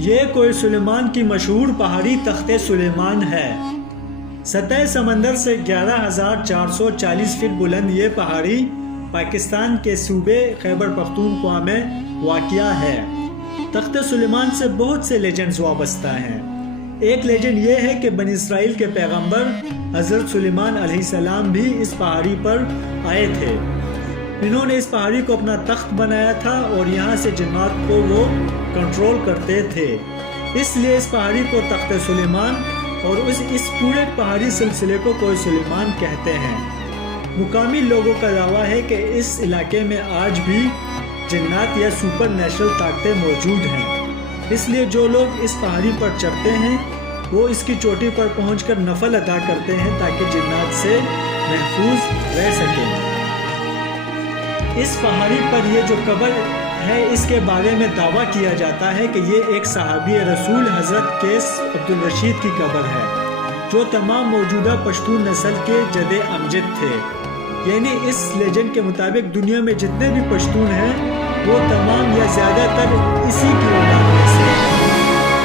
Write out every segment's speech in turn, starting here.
یہ کوہ سلیمان کی مشہور پہاڑی تخت سلیمان ہے۔ سطح سمندر سے 11,440 فٹ بلند یہ پہاڑی پاکستان کے صوبے خیبر پختونخوا میں واقع ہے۔ تخت سلیمان سے بہت سے لیجنڈز وابستہ ہیں۔ ایک لیجنڈ یہ ہے کہ بنی اسرائیل کے پیغمبر حضرت سلیمان علیہ السلام بھی اس پہاڑی پر آئے تھے۔ انہوں نے اس پہاڑی کو اپنا تخت بنایا تھا اور یہاں سے جنات کو وہ کنٹرول کرتے تھے، اس لیے اس پہاڑی کو تخت سلیمان اور اس پورے پہاڑی سلسلے کو کوہ سلیمان کہتے ہیں۔ مقامی لوگوں کا دعویٰ ہے کہ اس علاقے میں آج بھی جنات یا سپر نیچرل طاقتیں موجود ہیں، اس لیے جو لوگ اس پہاڑی پر چڑھتے ہیں وہ اس کی چوٹی پر پہنچ کر نفل ادا کرتے ہیں تاکہ جنات سے محفوظ رہ سکیں۔ اس پہاڑی پر یہ جو قبر ہے اس کے بارے میں دعویٰ کیا جاتا ہے کہ یہ ایک صحابی رسول حضرت قیس عبدالرشید کی قبر ہے، جو تمام موجودہ پشتون نسل کے جد امجد تھے۔ یعنی اس لیجنڈ کے مطابق دنیا میں جتنے بھی پشتون ہیں وہ تمام یا زیادہ تر اسی کی اولاد میں سے ہیں۔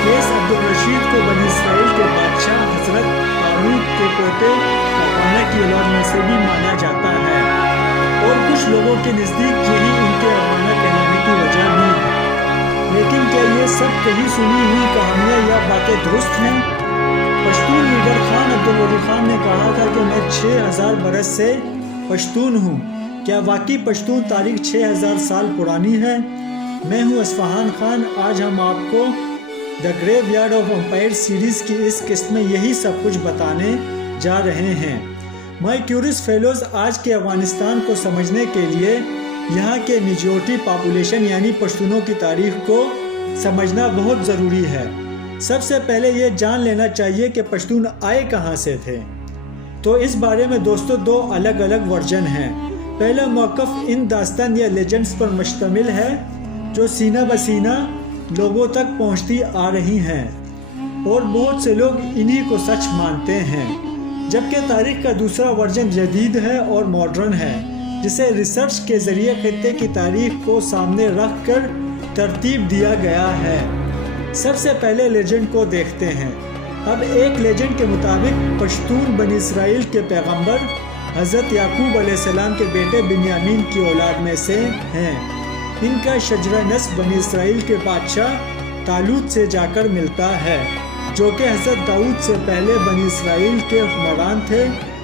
قیس عبدالرشید کو بنی اسرائیل کے بادشاہ حضرت طالوت کے پوتے افغانہ کی اولاد میں سے بھی مانا جاتا ہے، اور کچھ لوگوں کے نزدیک یہی ان کے افغانہ کہلانے کی وجہ بھی ہے۔ لیکن کیا یہ سب کہیں سنی ہوئی کہانیاں یا باتیں درست ہیں؟ پشتون لیڈر خان عبدالولی خان نے کہا تھا کہ میں 6000 برس سے پشتون ہوں۔ کیا واقعی پشتون تاریخ 6000 سال پرانی ہے؟ میں ہوں اصفہان خان۔ آج ہم آپ کو دا گریو یارڈ آف امپائر سیریز کی اس قسط میں یہی سب کچھ بتانے جا رہے ہیں۔ مائی کیورس فیلوز آج کے افغانستان کو سمجھنے کے لیے یہاں کے میجورٹی پاپولیشن یعنی پشتونوں کی تاریخ کو سمجھنا بہت ضروری ہے۔ سب سے پہلے یہ جان لینا چاہیے کہ پشتون آئے کہاں سے تھے۔ تو اس بارے میں دوستو 2 الگ الگ ورژن ہیں۔ پہلا موقف ان داستان یا لیجنڈز پر مشتمل ہے جو سینہ بسینہ لوگوں تک پہنچتی آ رہی ہیں، اور بہت سے لوگ انہی کو سچ مانتے ہیں، جبکہ تاریخ کا دوسرا ورژن جدید ہے اور ماڈرن ہے، جسے ریسرچ کے ذریعے خطے کی تاریخ کو سامنے رکھ کر ترتیب دیا گیا ہے۔ سب سے پہلے لیجنڈ کو دیکھتے ہیں۔ اب ایک لیجنڈ کے مطابق پشتون بنی اسرائیل کے پیغمبر حضرت یعقوب علیہ السلام کے بیٹے بنیامین کی اولاد میں سے ہیں۔ ان کا شجرہ نسب بنی اسرائیل کے بادشاہ طالوت سے جا کر ملتا ہے، جو کہ حضرت داؤد سے پہلے بنی اسرائیل کے حکمران تھے۔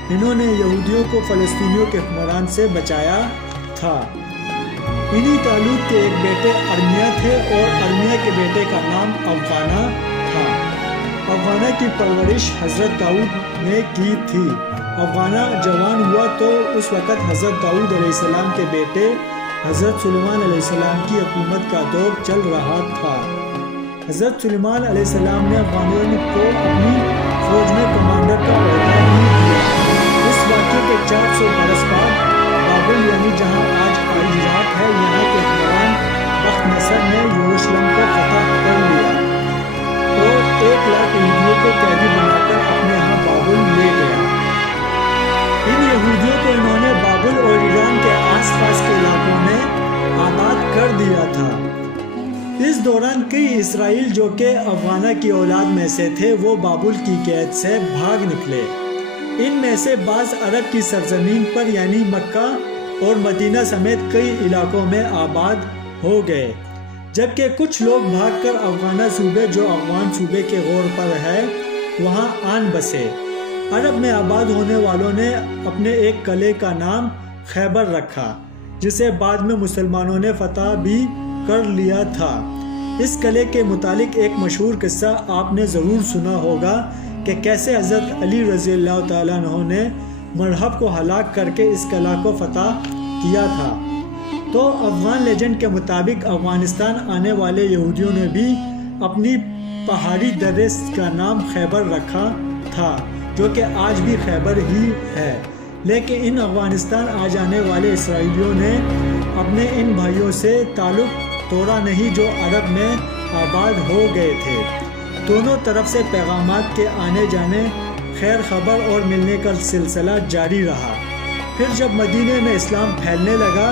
انہوں نے یہودیوں کو فلسطینیوں کے حکمران سے بچایا تھا۔ انہی طالوت کے ایک بیٹے ارمیا تھے اور ارمیا کے بیٹے کا نام افغانہ تھا۔ افغانہ کی پرورش حضرت داؤد نے کی تھی۔ افغانہ جوان ہوا تو اس وقت حضرت داؤد علیہ السلام کے بیٹے حضرت سلیمان علیہ السلام کی حکومت کا دور چل رہا تھا۔ حضرت سلیمان علیہ السلام نے افغانیوں کو اپنی فوج میں کمانڈر کا عہدہ بھی دیا۔ اس واقعے کے 400 برس بعد بابل یعنی جہاں آج عراق ہے، یہاں کے حکمران بخت نصر نے یروشلم کو فتح کر لیا اور 1 لاکھ یہودیوں کو قیدی بنا کر اپنے یہاں بابل لے گیا۔ ان یہودیوں کو انہوں نے بابل اور ایران کے آس پاس کے علاقوں میں آباد کر دیا تھا۔ اس دوران کئی اسرائیل جو کہ افغانہ کی اولاد میں سے تھے وہ بابل کی قید سے بھاگ نکلے۔ ان میں سے بعض عرب کی سرزمین پر یعنی مکہ اور مدینہ سمیت کئی علاقوں میں آباد ہو گئے، جبکہ کچھ لوگ بھاگ کر افغانہ صوبے جو افغان صوبے کے غور پر ہے وہاں آن بسے۔ عرب میں آباد ہونے والوں نے اپنے ایک قلعے کا نام خیبر رکھا، جسے بعد میں مسلمانوں نے فتح بھی کر لیا تھا۔ اس قلعے کے متعلق ایک مشہور قصہ آپ نے ضرور سنا ہوگا کہ کیسے حضرت علی رضی اللہ تعالیٰ عنہ نے مرحب کو ہلاک کر کے اس قلعہ کو فتح کیا تھا۔ تو افغان لیجنڈ کے مطابق افغانستان آنے والے یہودیوں نے بھی اپنی پہاڑی درے کا نام خیبر رکھا تھا، جو کہ آج بھی خیبر ہی ہے۔ لیکن ان افغانستان آ جانے والے اسرائیلیوں نے اپنے ان بھائیوں سے تعلق توڑا نہیں جو عرب میں آباد ہو گئے تھے۔ دونوں طرف سے پیغامات کے آنے جانے، خیر خبر اور ملنے کا سلسلہ جاری رہا۔ پھر جب مدینے میں اسلام پھیلنے لگا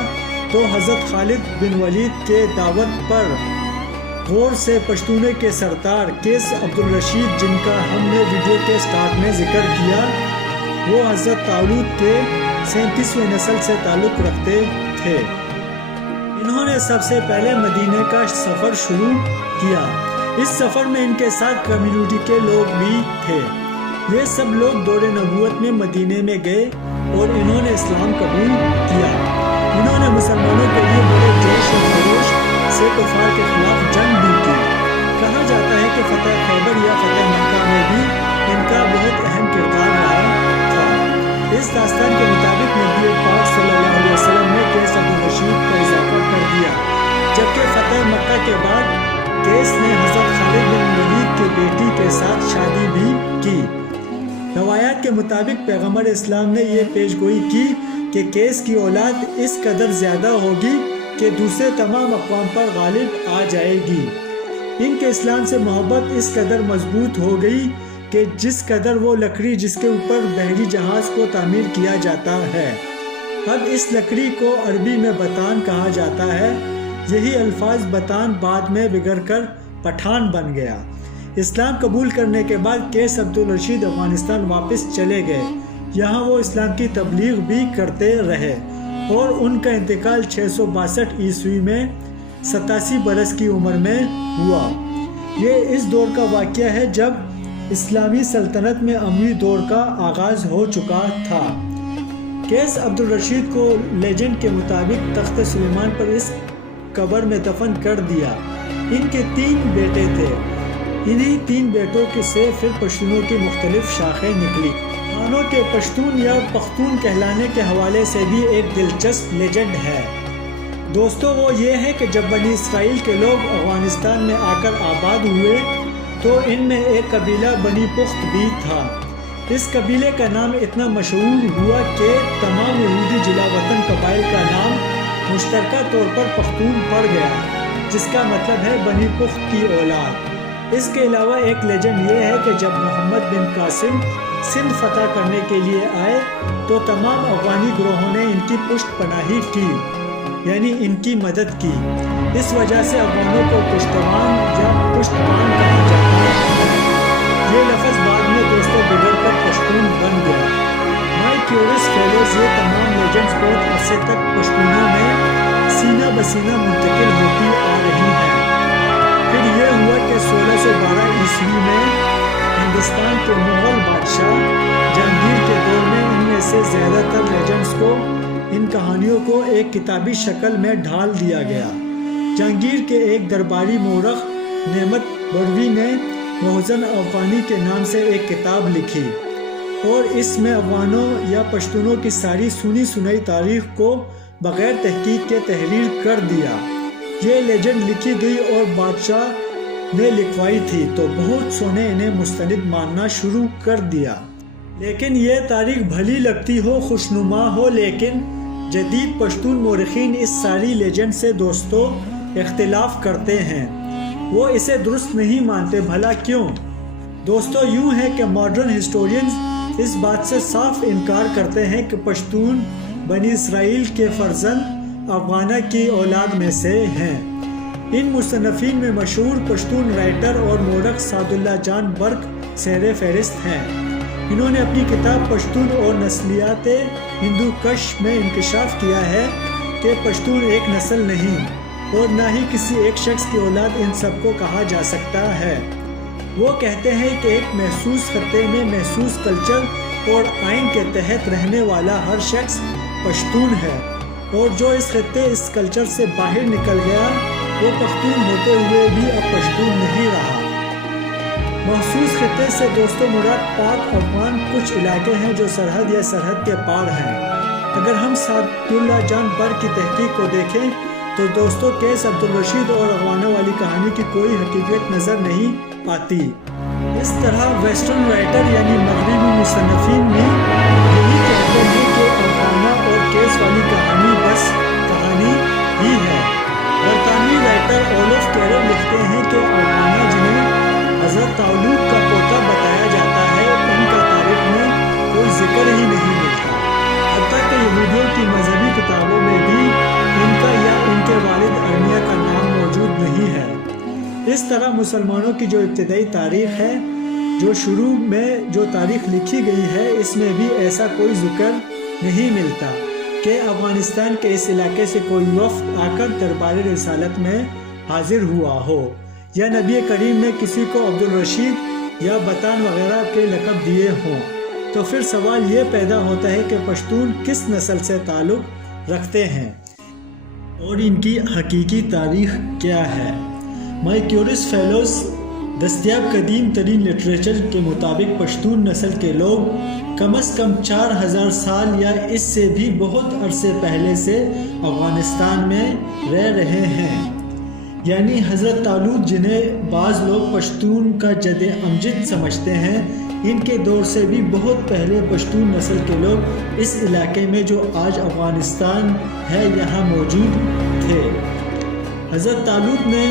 تو حضرت خالد بن ولید کے دعوت پر غور سے پشتونوں کے سردار قیس عبدالرشید، جن کا ہم نے ویڈیو کے سٹارٹ میں ذکر کیا، وہ حضرت طالوت کے 37ویں نسل سے تعلق رکھتے تھے۔ انہوں نے سب سے پہلے مدینے کا سفر شروع کیا۔ اس سفر میں ان کے ساتھ کمیونٹی کے لوگ بھی تھے۔ یہ سب لوگ دور نبوت میں مدینے میں گئے اور انہوں نے اسلام قبول کیا۔ انہوں نے مسلمانوں کے لیے بڑے جوش و خروش سے کفار کے خلاف جنگ بھی کی۔ کہا جاتا ہے کہ فتح خیبر یا فتح مکہ میں بھی ان کا بہت اہم کردار رہا تھا۔ اس داستان کے مطابق نبی پاک صلی اللہ علیہ وسلم نے قیس عبدالرشید کا اضافہ کر دیا، جبکہ فتح مکہ کے بعد قیس نے حضرت خالد بن ولید کی بیٹی کے ساتھ شادی بھی کی۔ روایات کے مطابق پیغمبر اسلام نے یہ پیش گوئی کی کہ قیس کی اولاد اس قدر زیادہ ہوگی کہ دوسرے تمام اقوام پر غالب آ جائے گی۔ ان کے اسلام سے محبت اس قدر مضبوط ہو گئی کہ جس قدر وہ لکڑی جس کے اوپر بحری جہاز کو تعمیر کیا جاتا ہے، اب اس لکڑی کو عربی میں بتان کہا جاتا ہے۔ یہی الفاظ بتان بعد میں بگڑ کر پٹھان بن گیا۔ اسلام قبول کرنے کے بعد قیس عبدالرشید افغانستان واپس چلے گئے۔ یہاں وہ اسلام کی تبلیغ بھی کرتے رہے اور ان کا انتقال 662 عیسوی میں 87 برس کی عمر میں ہوا۔ یہ اس دور کا واقعہ ہے جب اسلامی سلطنت میں اموی دور کا آغاز ہو چکا تھا۔ قیس عبدالرشید کو لیجنڈ کے مطابق تخت سلیمان پر اس قبر میں دفن کر دیا۔ ان کے 3 بیٹے تھے۔ انہی 3 بیٹوں سے پھر پشتونوں کی مختلف شاخیں نکلی۔ خانوں کے پشتون یا پختون کہلانے کے حوالے سے بھی ایک دلچسپ لیجنڈ ہے۔ دوستو وہ یہ ہے کہ جب بنی اسرائیل کے لوگ افغانستان میں آ کر آباد ہوئے تو ان میں ایک قبیلہ بنی پخت بھی تھا۔ اس قبیلے کا نام اتنا مشہور ہوا کہ تمام یہودی جلا وطن قبائل کا نام مشترکہ طور پر پختون پڑ گیا، جس کا مطلب ہے بنی پخت کی اولاد۔ اس کے علاوہ ایک لیجنڈ یہ ہے کہ جب محمد بن قاسم سندھ فتح کرنے کے لیے آئے تو تمام افغانی گروہوں نے ان کی پشت پناہی کی، یعنی ان کی مدد کی۔ اس وجہ سے افغانوں کو پشتوان یا پشتوان کہا جاتا ہے۔ یہ لفظ بعد میں دوستوں بگڑ کر پشتون بن گیا۔ مائی کیورس فیلوز یہ تمام لیجنڈز بہت عرصے تک پشتونوں میں سینہ بسینہ منتقل ہوتی آ رہی ہیں۔ پھر یہ ہوا کہ 1612 عیسوی میں ہندوستان کے مغل بادشاہ جہانگیر کے دور میں ان میں سے زیادہ تر لیجنڈز کو، ان کہانیوں کو ایک کتابی شکل میں ڈھال دیا گیا۔ جہانگیر کے ایک درباری مورخ نعمت بروی نے محزن افغانی کے نام سے ایک کتاب لکھی اور اس میں افغانوں یا پشتونوں کی ساری سنی سنائی تاریخ کو بغیر تحقیق کے تحریر کر دیا۔ یہ لیجنڈ لکھی گئی اور بادشاہ نے لکھوائی تھی تو بہت سو نے انہیں مستند ماننا شروع کر دیا۔ لیکن یہ تاریخ بھلی لگتی ہو، خوشنما ہو، لیکن جدید پشتون مورخین اس ساری لیجنڈ سے دوستوں اختلاف کرتے ہیں۔ وہ اسے درست نہیں مانتے، بھلا کیوں؟ دوستو یوں ہے کہ ماڈرن ہسٹورینز اس بات سے صاف انکار کرتے ہیں کہ پشتون بنی اسرائیل کے فرزند افغانہ کی اولاد میں سے ہیں۔ ان مصنفین میں مشہور پشتون رائٹر اور مورخ سعد اللہ جان برق سیر فہرست ہیں۔ انہوں نے اپنی کتاب پشتون اور نسلیات ہندو کش میں انکشاف کیا ہے کہ پشتون ایک نسل نہیں اور نہ ہی کسی ایک شخص کی اولاد ان سب کو کہا جا سکتا ہے۔ وہ کہتے ہیں کہ ایک محسوس خطے میں محسوس کلچر اور آئین کے تحت رہنے والا ہر شخص پشتون ہے، اور جو اس خطے اس کلچر سے باہر نکل گیا وہ پختون ہوتے ہوئے بھی اب پشتون نہیں رہا۔ محسوس خطے سے دوستوں مراد پاک افغان کچھ علاقے ہیں جو سرحد یا سرحد کے پار ہیں۔ اگر ہم سعد اللہ جان برق کی تحقیق کو دیکھیں تو دوستوں قیس عبدالرشید اور افغانوں والی کہانی کی کوئی حقیقت نظر نہیں آتی۔ اس طرح ویسٹرن رائٹر یعنی مغربی مصنفین بھی یہی کہتے ہیں کہ افغانہ اور قیس والی کہانی بس کہانی ہی ہے۔ برطانوی رائٹر اولف کیرل لکھتے ہیں کہ افغانہ جنہیں حضرت طالوت کا پوتا بتایا جاتا ہے ان کا تاریخ میں کوئی ذکر ہی نہیں ملتا، حتیٰ کہ یہودیوں کی مذہبی کتابوں میں بھی ان کا یا ان کے والد ارمیا کا نام موجود نہیں ہے۔ اس طرح مسلمانوں کی جو ابتدائی تاریخ ہے، جو شروع میں جو تاریخ لکھی گئی ہے، اس میں بھی ایسا کوئی ذکر نہیں ملتا کہ افغانستان کے اس علاقے سے کوئی وفد آ کر دربار رسالت میں حاضر ہوا ہو، یا نبی کریم نے کسی کو عبدالرشید یا بطان وغیرہ کے لقب دیے ہوں۔ تو پھر سوال یہ پیدا ہوتا ہے کہ پشتون کس نسل سے تعلق رکھتے ہیں اور ان کی حقیقی تاریخ کیا ہے؟ مائی کیورس فیلوز دستیاب قدیم ترین لٹریچر کے مطابق پشتون نسل کے لوگ کم از کم 4000 سال یا اس سے بھی بہت عرصے پہلے سے افغانستان میں رہ رہے ہیں۔ یعنی حضرت طالوت، جنہیں بعض لوگ پشتون کا جد امجد سمجھتے ہیں، ان کے دور سے بھی بہت پہلے پشتون نسل کے لوگ اس علاقے میں جو آج افغانستان ہے یہاں موجود تھے۔ حضرت طالوت نے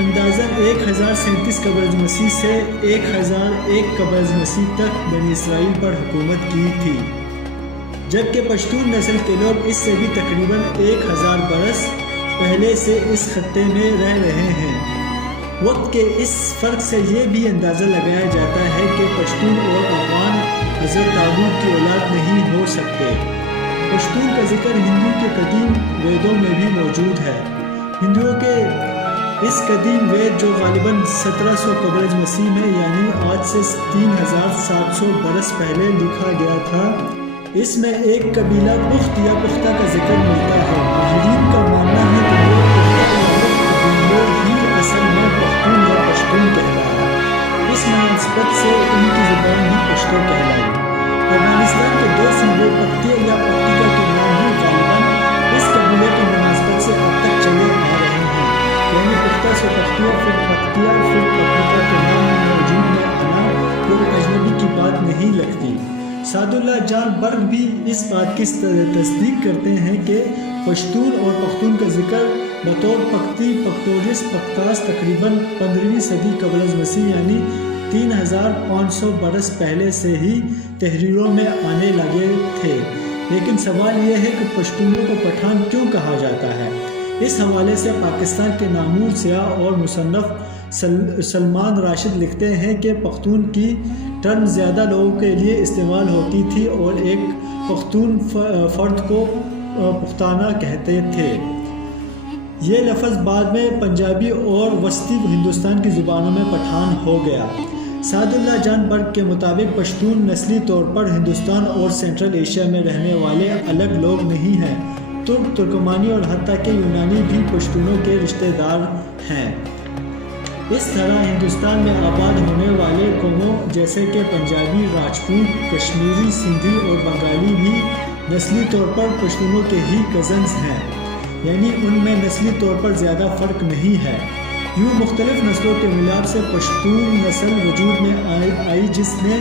اندازاً 1037 قبل از مسیح سے 1001 قبل از مسیح تک بنی اسرائیل پر حکومت کی تھی، جبکہ پشتون نسل کے لوگ اس سے بھی تقریباً 1000 برس پہلے سے اس خطے میں رہ رہے ہیں۔ وقت کے اس فرق سے یہ بھی اندازہ لگایا جاتا ہے کہ پشتون اور افغان حضرت طالوت کی اولاد نہیں ہو سکتے۔ پشتون کا ذکر ہندو کے قدیم ویدوں میں بھی موجود ہے۔ ہندوؤں کے اس قدیم وید جو غالباً 1700 قبل از مسیح میں یعنی آج سے 3700 برس پہلے لکھا گیا تھا، اس میں ایک قبیلہ پخت یا پختہ کا ذکر ملتا ہے۔ ماہرین کا ماننا ہے کہ وہ قبیلے ہی اصل میں پختون یا پشتون کہلایا۔ اس مناسبت سے ان کی زبان بھی پشتو کہلائی۔ افغانستان کے 2 صوبے پکتیا یا پکتیکا کے نام ہی غالباً اس قبیلے کی مناسبت سے اب تک چلے آ رہے ہیں، یعنی پختہ سے پختیا، پھر پکتیا، پھر پکتیکا کے نام موجود میں آنا کوئی اجنبی کی بات نہیں لگتی۔ سعد اللہ جان برگ بھی اس بات کی تصدیق کرتے ہیں کہ پشتون اور پختون کا ذکر بطور پکتی، پکتورس، پختاس تقریباً 15ویں صدی قبل از مسیح یعنی 3500 برس پہلے سے ہی تحریروں میں آنے لگے تھے۔ لیکن سوال یہ ہے کہ پشتونوں کو پٹھان کیوں کہا جاتا ہے؟ اس حوالے سے پاکستان کے نامور سیاح اور مصنف سلمان راشد لکھتے ہیں کہ پختون کی ٹرم زیادہ لوگوں کے لیے استعمال ہوتی تھی اور ایک پختون فرد کو پختانہ کہتے تھے۔ یہ لفظ بعد میں پنجابی اور وسطی ہندوستان کی زبانوں میں پٹھان ہو گیا۔ سعد اللہ جان برگ کے مطابق پشتون نسلی طور پر ہندوستان اور سینٹرل ایشیا میں رہنے والے الگ لوگ نہیں ہیں۔ ترک، ترکمانی اور حتیٰ کہ یونانی بھی پشتونوں کے رشتہ دار ہیں۔ اس طرح ہندوستان میں آباد ہونے والے قوموں جیسے کہ پنجابی، راجپوت، کشمیری، سندھی اور بنگالی بھی نسلی طور پر پشتونوں کے ہی کزنز ہیں، یعنی ان میں نسلی طور پر زیادہ فرق نہیں ہے۔ یوں مختلف نسلوں کے ملاپ سے پشتون نسل وجود میں آئی جس نے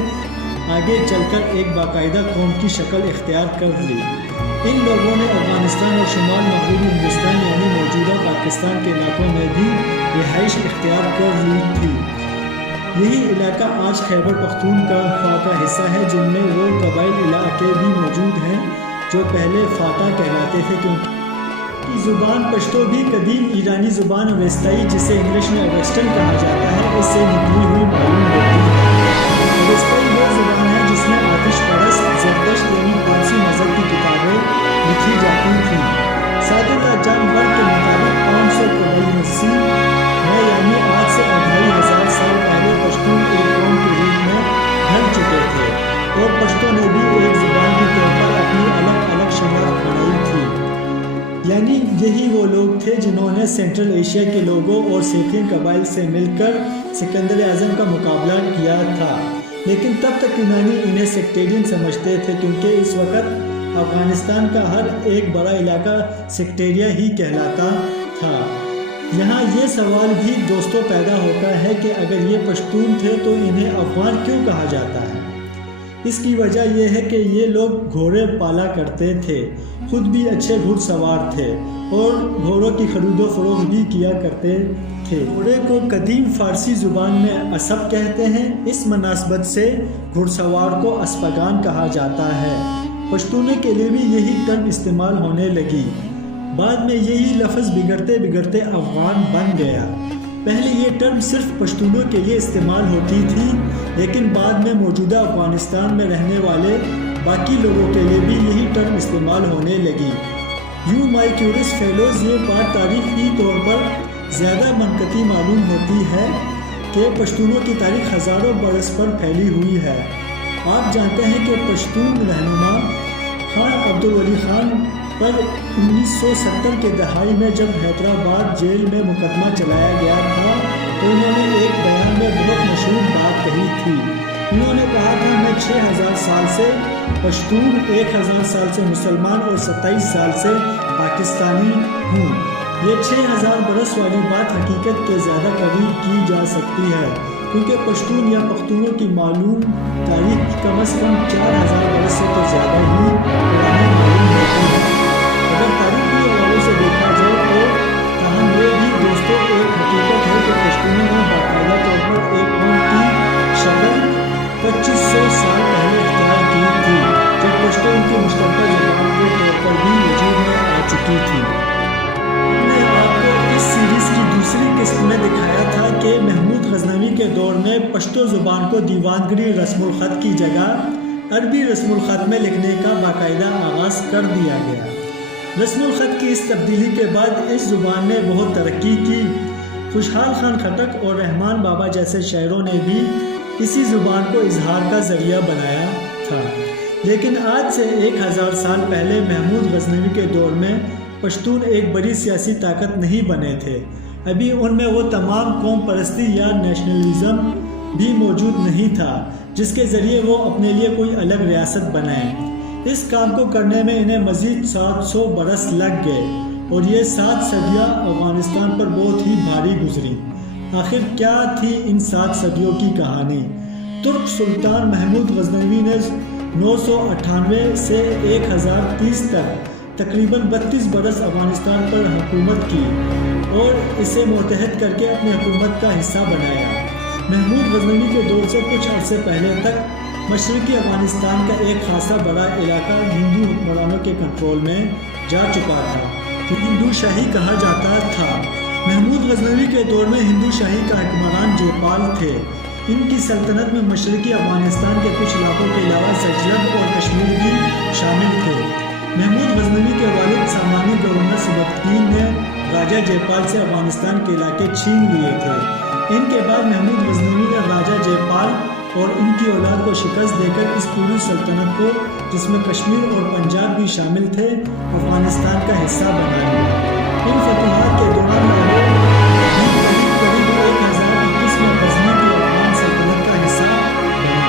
آگے چل کر ایک باقاعدہ قوم کی شکل اختیار کر لی۔ ان لوگوں نے افغانستان اور شمال مغربی ہندوستان یعنی موجودہ پاکستان کے علاقوں میں بھی رہائش اختیار کر لی تھی۔ یہی علاقہ آج خیبر پختونخوا کا حصہ ہے، جن میں وہ قبائل علاقے بھی موجود ہیں جو پہلے فاٹا کہلاتے تھے، کیونکہ زبان پشتو بھی قدیم ایرانی زبان اویستائی جسے انگلش میں اویسٹن کہا جاتا ہے اس سے نکلی ہوئی معلوم ہوتی ہے۔ اویستائی وہ زبان ہے جس میں آتش پرست زرتشت یعنی پارسی مذہب کی کتابیں لکھی جاتی تھیں۔ سعد اللہ جان برگ کے مطابق 500 قبل مسیح میں یعنی آج سے 2500 سال پہلے پشتون ایک قوم کے روپ میں ڈھل چکے تھے اور پشتوں نے بھی ایک زبان کے طور پر اپنی الگ الگ شناخت بنائی تھی۔ یعنی یہی وہ لوگ تھے جنہوں نے سینٹرل ایشیا کے لوگوں اور سیکھین قبائل سے مل کر سکندر اعظم کا مقابلہ کیا تھا، لیکن تب تک یونانی انہیں سیکٹیرین سمجھتے تھے کیونکہ اس وقت افغانستان کا ہر ایک بڑا علاقہ سیکٹیریا ہی کہلاتا تھا۔ یہاں یہ سوال بھی دوستوں پیدا ہوتا ہے کہ اگر یہ پشتون تھے تو انہیں افغان کیوں کہا جاتا ہے؟ اس کی وجہ یہ ہے کہ یہ لوگ گھوڑے پالا کرتے تھے، خود بھی اچھے گھڑ سوار تھے اور گھوڑوں کی خرید و فروخت بھی کیا کرتے تھے۔ گھوڑے کو قدیم فارسی زبان میں اسب کہتے ہیں، اس مناسبت سے گھڑ سوار کو اسپگان کہا جاتا ہے۔ پشتونے کے لیے بھی یہی ٹرم استعمال ہونے لگی، بعد میں یہی لفظ بگڑتے بگڑتے افغان بن گیا۔ پہلے یہ ٹرم صرف پشتونوں کے لیے استعمال ہوتی تھی، لیکن بعد میں موجودہ افغانستان میں رہنے والے باقی لوگوں کے لیے بھی یہی ٹرم استعمال ہونے لگی۔ یوں مائی کیورس فیلوز یہ بات تاریخی طور پر زیادہ منقطع معلوم ہوتی ہے کہ پشتونوں کی تاریخ ہزاروں برس پر پھیلی ہوئی ہے۔ آپ جانتے ہیں کہ پشتون رہنما خان عبدالولی خان پر 1970 کے دہائی میں جب حیدرآباد جیل میں مقدمہ چلایا گیا تھا تو انہوں نے ایک بیان میں بہت مشہور بات کہی تھی۔ انہوں نے کہا تھا، میں 6000 سال سے پشتون، 1000 سال سے مسلمان اور 27 سال سے پاکستانی ہوں۔ یہ 6000 برس والی بات حقیقت کے زیادہ قریب کی جا سکتی ہے، کیونکہ پشتون یا پختونوں کی معلوم تاریخ کم از کم 4000 برس سے تو زیادہ ہی پرانی معلوم ہوتی ہے۔ اگر تاریخی حوالوں سے دیکھا جائے تو تاہم یہ بھی دوستوں ایک حقیقت ہے کہ پشتونوں نے باقاعدہ طور پر ایک قوم کی شکل 2500 سال پہلے اختیار کی تھی، جب پشتو ان کی مشترکہ زبان کے طور پر بھی وجود میں آ چکی تھی۔ ہم نے آپ کو اس سیریز کی دوسری قسط میں دکھایا تھا کہ محمود غزنوی کے دور میں پشتو زبان کو دیوانگری رسم الخط کی جگہ عربی رسم الخط میں لکھنے کا باقاعدہ آغاز کر دیا گیا۔ رسم الخط کی اس تبدیلی کے بعد اس زبان نے بہت ترقی کی۔ خوشحال خان خٹک اور رحمان بابا جیسے شاعروں نے بھی اسی زبان کو اظہار کا ذریعہ بنایا تھا، لیکن آج سے 1000 سال پہلے محمود غزنوی کے دور میں پشتون ایک بڑی سیاسی طاقت نہیں بنے تھے۔ ابھی ان میں وہ تمام قوم پرستی یا نیشنلزم بھی موجود نہیں تھا جس کے ذریعے وہ اپنے لیے کوئی الگ ریاست بنائیں۔ اس کام کو کرنے میں انہیں مزید 700 برس لگ گئے اور یہ 7 صدیاں افغانستان پر بہت ہی بھاری گزری۔ آخر کیا تھی ان 7 صدیوں کی کہانی؟ ترک سلطان محمود غزنوی نے 998 سے 1030 تک تقریباً 32 برس افغانستان پر حکومت کی اور اسے متحد کر کے اپنی حکومت کا حصہ بنایا۔ محمود غزنوی کے دور سے کچھ عرصے پہلے تک مشرقی افغانستان کا ایک خاصا بڑا علاقہ ہندو حکمرانوں کے کنٹرول میں جا چکا تھا، ہندو شاہی کہا جاتا تھا۔ محمود غزنوی کے دور میں ہندو شاہی کا حکمران جیپال تھے۔ ان کی سلطنت میں مشرقی افغانستان کے کچھ علاقوں کے علاوہ سجلب اور کشمیر بھی شامل تھے۔ محمود غزنوی کے والد سامانی گورنر سبکتگین نے راجہ جیپال سے افغانستان کے علاقے چھین لیے تھے۔ ان کے بعد محمود غزنوی نے راجہ جیپال اور ان کی اولاد کو شکست دے کر اس پوری سلطنت کو، جس میں کشمیر اور پنجاب بھی شامل تھے، افغانستان کا حصہ بنا لیا۔ ان فتوحات کے دوران لاہور قریب 1021 میں غزنی کی افغان سلطنت کا حصہ بنا۔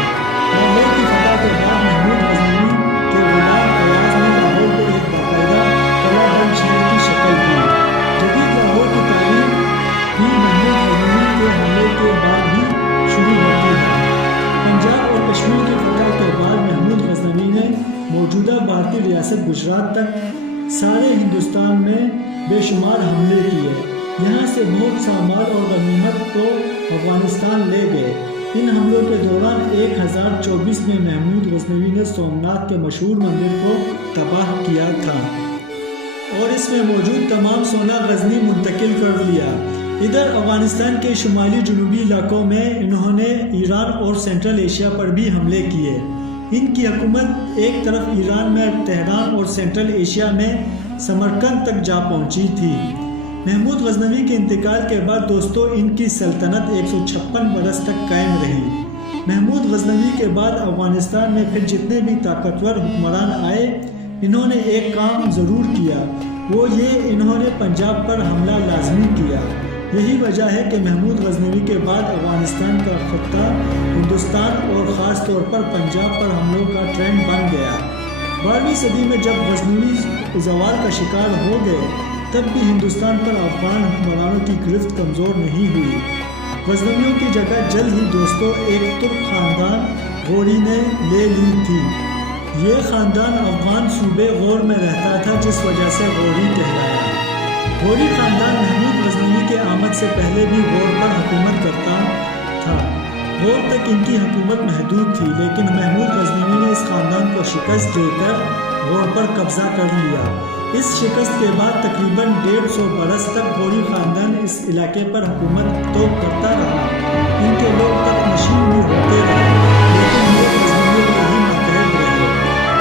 لاہور کی فتح کے بعد محمود غزنوی کے غلام ایاز نے لاہور کو ایک باقاعدہ قلعہ بند شہر کی شکل دی۔ جدید لاہور کی تعمیر بھی محمود غزنوی کے حملے کے بعد ہی شروع ہوتی ہے۔ پنجاب اور کشمیر کی فتح کے بعد محمود غزنوی نے موجودہ بھارتی ریاست گجرات تک سارے ہندوستان میں بے شمار حملے کیے۔ یہاں سے بہت سا مال اور غنیمت کو افغانستان لے گئے۔ ان حملوں کے دوران 1024 میں محمود غزنوی نے سومناتھ کے مشہور مندر کو تباہ کیا تھا اور اس میں موجود تمام سونا غزنی منتقل کر لیا۔ ادھر افغانستان کے شمالی جنوبی علاقوں میں انہوں نے ایران اور سینٹرل ایشیا پر بھی حملے کیے۔ ان کی حکومت ایک طرف ایران میں تہران اور سینٹرل ایشیا میں سمرقند تک جا پہنچی تھی۔ محمود غزنوی کے انتقال کے بعد دوستوں ان کی سلطنت 156 برس تک قائم رہی۔ محمود غزنوی کے بعد افغانستان میں پھر جتنے بھی طاقتور حکمران آئے، انہوں نے ایک کام ضرور کیا، وہ یہ انہوں نے پنجاب پر حملہ لازمی کیا۔ یہی وجہ ہے کہ محمود غزنوی کے بعد افغانستان کا خطہ ہندوستان اور خاص طور پر پنجاب پر حملوں کا ٹرینڈ بن گیا۔ 12ویں صدی میں جب غزنوی زوال کا شکار ہو گئے، تب بھی ہندوستان پر افغان حکمرانوں کی گرفت کمزور نہیں ہوئی۔ غزنویوں کی جگہ جلد ہی دوستوں ایک ترک خاندان غوری نے لے لی تھی۔ یہ خاندان افغان صوبے غور میں رہتا تھا، جس وجہ سے غوری کہلایا۔ غوری خاندان محمود غزنوی کے آمد سے پہلے بھی غور پر حکومت کرتا تھا۔ غور تک ان کی حکومت محدود تھی، لیکن محمود غزنوی نے اس خاندان کو شکست دے کر غور پر قبضہ کر لیا۔ اس شکست کے بعد تقریباً 150 برس تک غوری خاندان اس علاقے پر حکومت تو کرتا رہا، ان کے لوگ تخت نشین بھی ہوتے رہے، لیکن یہ غزنویوں کے ہی ماتحت رہے۔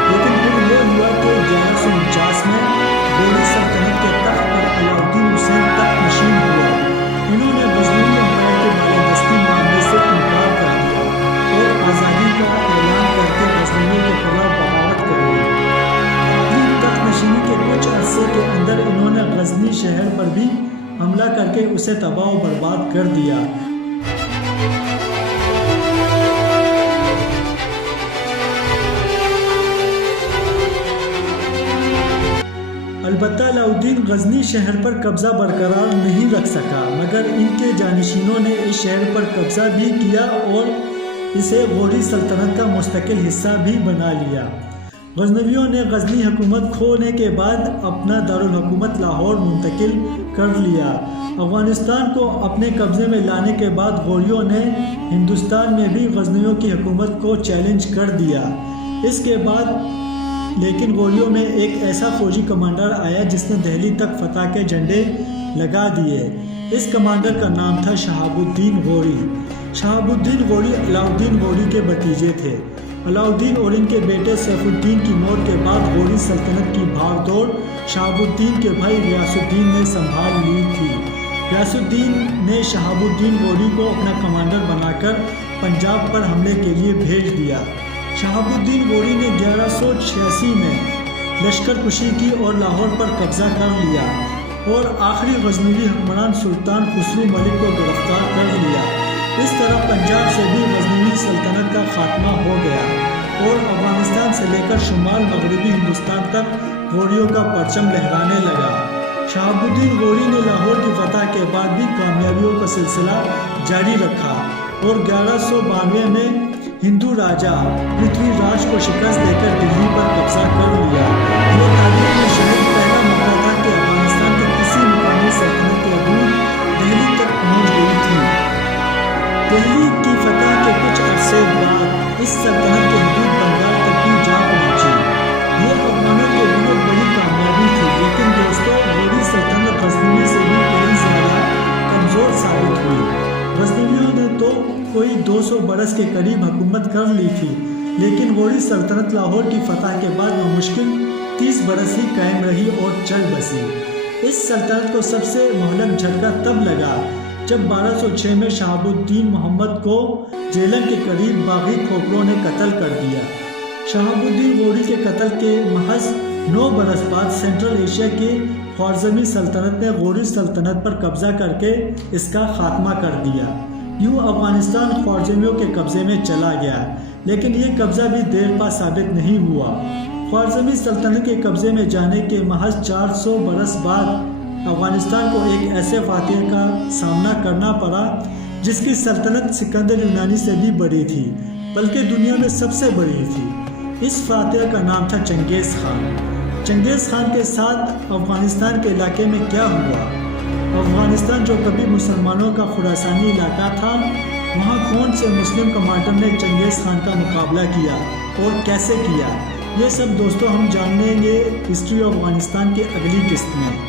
لیکن پھر یہ ہوا کہ 1149 میں غوری سلطنت کے تخت پر علاؤالدین حسین تخت نشین ہوا۔ انہوں نے غزنوی امپائر کے بالادستی ماننے سے انکار کر دیا اور آزادی کا اعلان کر کے غزنویوں کے خلاف بغاوت کر لی۔ تخت نشینی کے کچھ عرصے کے اندر انہوں نے غزنی شہر پر بھی حملہ کر کے اسے تباہ و برباد کر دیا۔ البتہ علاؤالدین غزنی شہر پر قبضہ برقرار نہیں رکھ سکا، مگر ان کے جانشینوں نے اس شہر پر قبضہ بھی کیا اور اسے غوری سلطنت کا مستقل حصہ بھی بنا لیا۔ غزنویوں نے غزنی حکومت کھونے کے بعد اپنا دارالحکومت لاہور منتقل کر لیا۔ افغانستان کو اپنے قبضے میں لانے کے بعد غوریوں نے ہندوستان میں بھی غزنویوں کی حکومت کو چیلنج کر دیا۔ اس کے بعد لیکن غوریوں میں ایک ایسا فوجی کمانڈر آیا جس نے دہلی تک فتح کے جھنڈے لگا دیے۔ اس کمانڈر کا نام تھا شہاب الدین غوری۔ شہاب الدین غوری علاؤالدین غوری کے بھتیجے تھے۔ علاؤالدین اور ان کے بیٹے سیف الدین کی موت کے بعد غوری سلطنت کی بھاگ دوڑ شہاب الدین کے بھائی ریاض الدین نے سنبھال لی تھی۔ ریاض الدین نے شہاب الدین غوری کو اپنا کمانڈر بنا کر پنجاب پر حملے کے لیے بھیج دیا۔ شہاب الدین غوری نے 1186 میں لشکر کشی کی اور لاہور پر قبضہ کر لیا اور آخری غزنوی حکمران سلطان خسرو ملک کو گرفتار کر لیا۔ اس طرح پنجاب سے بھی غزنوی سلطنت کا خاتمہ ہو گیا اور افغانستان سے لے کر شمال مغربی ہندوستان تک غوریوں کا پرچم لہرانے لگا۔ شہاب الدین غوری نے لاہور کی فتح کے بعد بھی کامیابیوں کا سلسلہ جاری رکھا اور 1192 میں ہندو راجا پرتھوی راج کو شکست دے کر دلی پر قبضہ کر لیا۔ یہ تاریخ میں شاید پہلا موقع تھا کہ افغانستان کی کسی مقامی سلطنت کے حدود دہلی تک پہنچ گئی تھی۔ دہلی کی فتح کے کچھ عرصے بعد اس سلطنت کے حدود بنگال تک بھی جا پہنچی۔ یہ افغانوں کے لیے بڑی کامیابی تھی، لیکن دوستوں غوری سلطنت غزنوی سے بھی کئی زیادہ کمزور ثابت ہوئی۔ غزنویوں نے تو کوئی 200 برس کے قریب حکومت کر لی تھی، لیکن غوری سلطنت لاہور کی فتح کے بعد بمشکل 30 برس ہی قائم رہی اور چل بسی۔ اس سلطنت کو سب سے مہلک جھٹکا تب لگا جب 1206 میں شہاب الدین محمد کو جیلم کے قریب باغی کھوپڑوں نے قتل کر دیا۔ شہاب الدین غوری کے قتل کے محض 9 برس بعد سینٹرل ایشیا کی خوارزمی سلطنت نے غوری سلطنت پر قبضہ کر کے اس کا خاتمہ کر دیا۔ یوں افغانستان خوارزمیوں کے قبضے میں چلا گیا، لیکن یہ قبضہ بھی دیر پا ثابت نہیں ہوا۔ خوارزمی سلطنت کے قبضے میں جانے کے محض 400 برس بعد افغانستان کو ایک ایسے واقعے کا سامنا کرنا پڑا جس کی سلطنت سکندر یونانی سے بھی بڑی تھی، بلکہ دنیا میں سب سے بڑی تھی۔ اس فاتح کا نام تھا چنگیز خان۔ چنگیز خان کے ساتھ افغانستان کے علاقے میں کیا ہوا؟ افغانستان جو کبھی مسلمانوں کا خراسانی علاقہ تھا، وہاں کون سے مسلم کمانڈر نے چنگیز خان کا مقابلہ کیا اور کیسے کیا؟ یہ سب دوستوں ہم جانیں گے ہسٹری آف افغانستان کی اگلی قسط میں۔